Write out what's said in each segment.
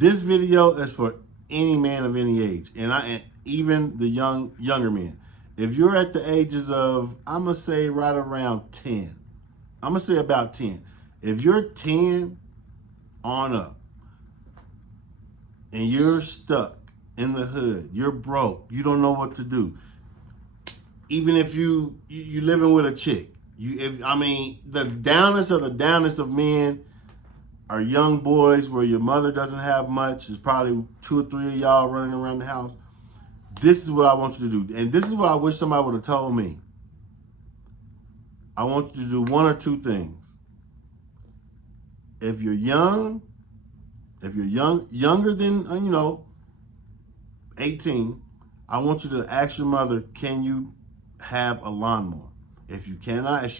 This video is for any man of any age, and even the younger men. If you're at the ages of, I'm gonna say right around 10, I'm gonna say about 10. If you're 10 on up and you're stuck in the hood, you're broke, you don't know what to do. Even if you living with a chick, the downest of men are young boys where your mother doesn't have much. There's probably 2 or 3 of y'all running around the house. This is what I want you to do. And this is what I wish somebody would have told me. I want you to do one or two things. If you're younger than, 18, I want you to ask your mother, can you have a lawnmower? If she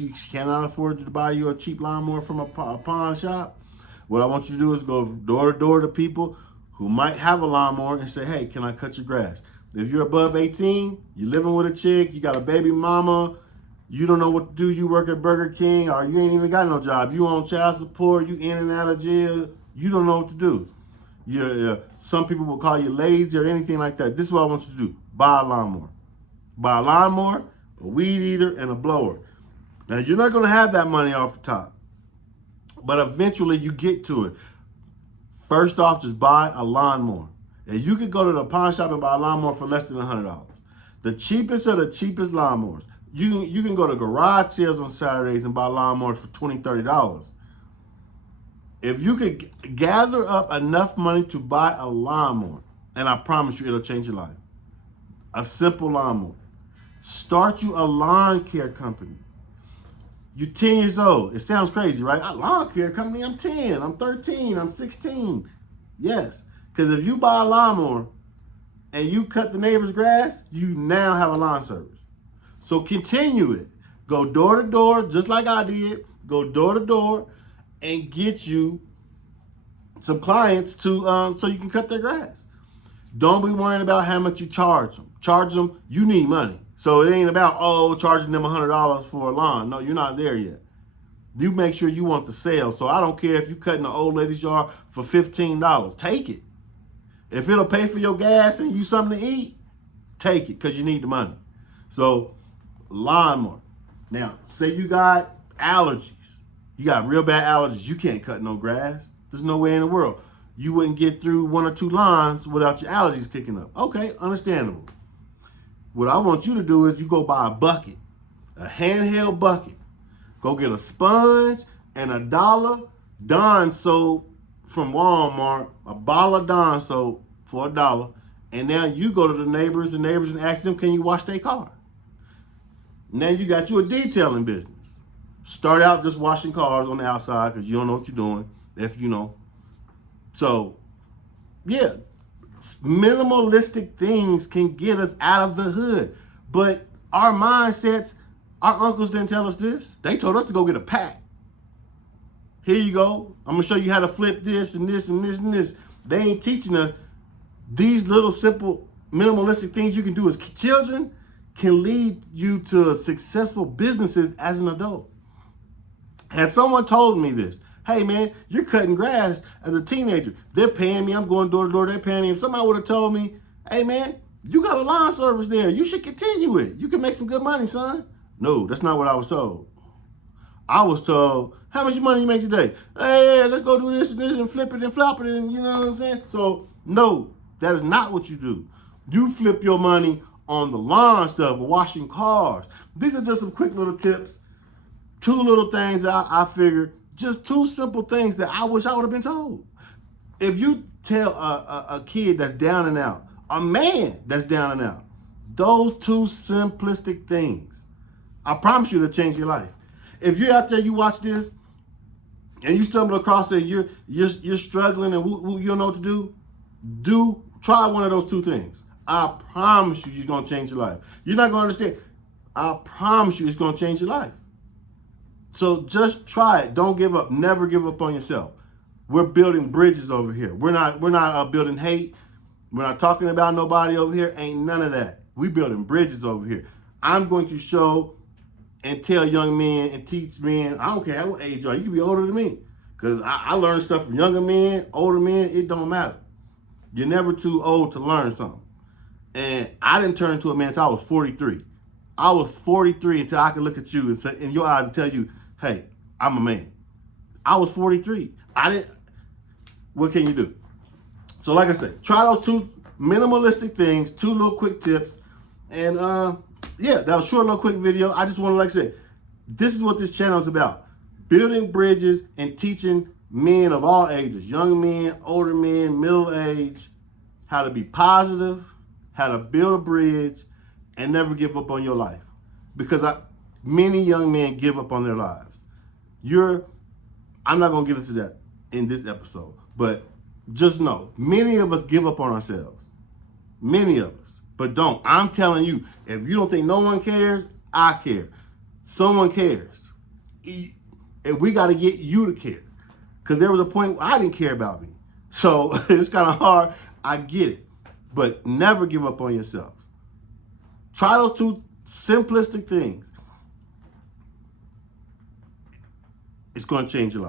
cannot afford to buy you a cheap lawnmower from a pawn shop, what I want you to do is go door to door to people who might have a lawnmower and say, hey, can I cut your grass? If you're above 18, you're living with a chick, you got a baby mama, you don't know what to do, you work at Burger King, or you ain't even got no job, you on child support, you in and out of jail, you don't know what to do. Some people will call you lazy or anything like that. This is what I want you to do. Buy a lawnmower. Buy a lawnmower, a weed eater, and a blower. Now, you're not going to have that money off the top, but eventually you get to it. First off, just buy a lawnmower. And you could go to the pawn shop and buy a lawnmower for less than $100. The cheapest of the cheapest lawnmowers. You can go to garage sales on Saturdays and buy lawnmowers for $20, $30. If you could gather up enough money to buy a lawnmower, and I promise you it'll change your life. A simple lawnmower. Start you a lawn care company. You're 10 years old. It sounds crazy, right? A lawn care company, I'm 10, I'm 13, I'm 16. Yes, because if you buy a lawnmower and you cut the neighbor's grass, you now have a lawn service. So continue it. Go door to door, just like I did. Go door to door and get you some clients to so you can cut their grass. Don't be worrying about how much you charge them. Charge them, you need money. So it ain't about, charging them $100 for a lawn. No, you're not there yet. You make sure you want the sale. So I don't care if you're cutting an old lady's yard for $15. Take it. If it'll pay for your gas and you something to eat, take it because you need the money. So lawnmower. Now, say you got allergies. You got real bad allergies. You can't cut no grass. There's no way in the world. You wouldn't get through 1 or 2 lawns without your allergies kicking up. Okay, understandable. What I want you to do is you go buy a bucket, a handheld bucket. Go get a sponge and $1 Dawn soap from Walmart, a bottle of Dawn soap for $1. And now you go to the neighbors and ask them, can you wash their car? Now you got you a detailing business. Start out just washing cars on the outside because you don't know what you're doing, if you know. So, yeah, minimalistic things can get us out of the hood. But our mindsets, our uncles didn't tell us this. They told us to go get a pack. Here you go. I'm going to show you how to flip this and this and this and this. They ain't teaching us these little simple minimalistic things you can do as children can lead you to successful businesses as an adult. Had someone told me this, hey man, you're cutting grass as a teenager. They're paying me. I'm going door to door. They're paying me. If somebody would have told me, hey man, you got a lawn service there. You should continue it. You can make some good money, son. No, that's not what I was told. I was told, how much money you make today? Hey, let's go do this and flip it and flop it and you know what I'm saying? So no, that is not what you do. You flip your money on the lawn stuff, washing cars. These are just some quick little tips. 2 little things I figured, just 2 simple things that I wish I would have been told. If you tell a kid that's down and out, a man that's down and out, those 2 simplistic things, I promise you they'll change your life. If you're out there, you watch this, and you stumble across it, you're struggling and you don't know what to do, try one of those 2 things. I promise you, you're going to change your life. You're not going to understand. I promise you, it's going to change your life. So just try it. Don't give up. Never give up on yourself. We're building bridges over here. We're not building hate. We're not talking about nobody over here. Ain't none of that. We're building bridges over here. I'm going to show and tell young men and teach men. I don't care what age you are. You can be older than me. Because I learned stuff from younger men, older men. It don't matter. You're never too old to learn something. And I didn't turn into a man until I was 43. I was 43 until I could look at you and say, in your eyes and tell you, hey, I'm a man. I was 43. What can you do? So like I said, try those 2 minimalistic things, 2 little quick tips. And yeah, that was a short little quick video. I just want to, like I said, this is what this channel is about. Building bridges and teaching men of all ages, young men, older men, middle age, how to be positive, how to build a bridge, and never give up on your life. Because many young men give up on their lives. I'm not going to get into that in this episode, but just know, many of us give up on ourselves. Many of us. But don't. I'm telling you, if you don't think no one cares, I care. Someone cares. And we got to get you to care. Because there was a point where I didn't care about me. So it's kind of hard. I get it. But never give up on yourself. Try those 2 simplistic things. It's going to change your life.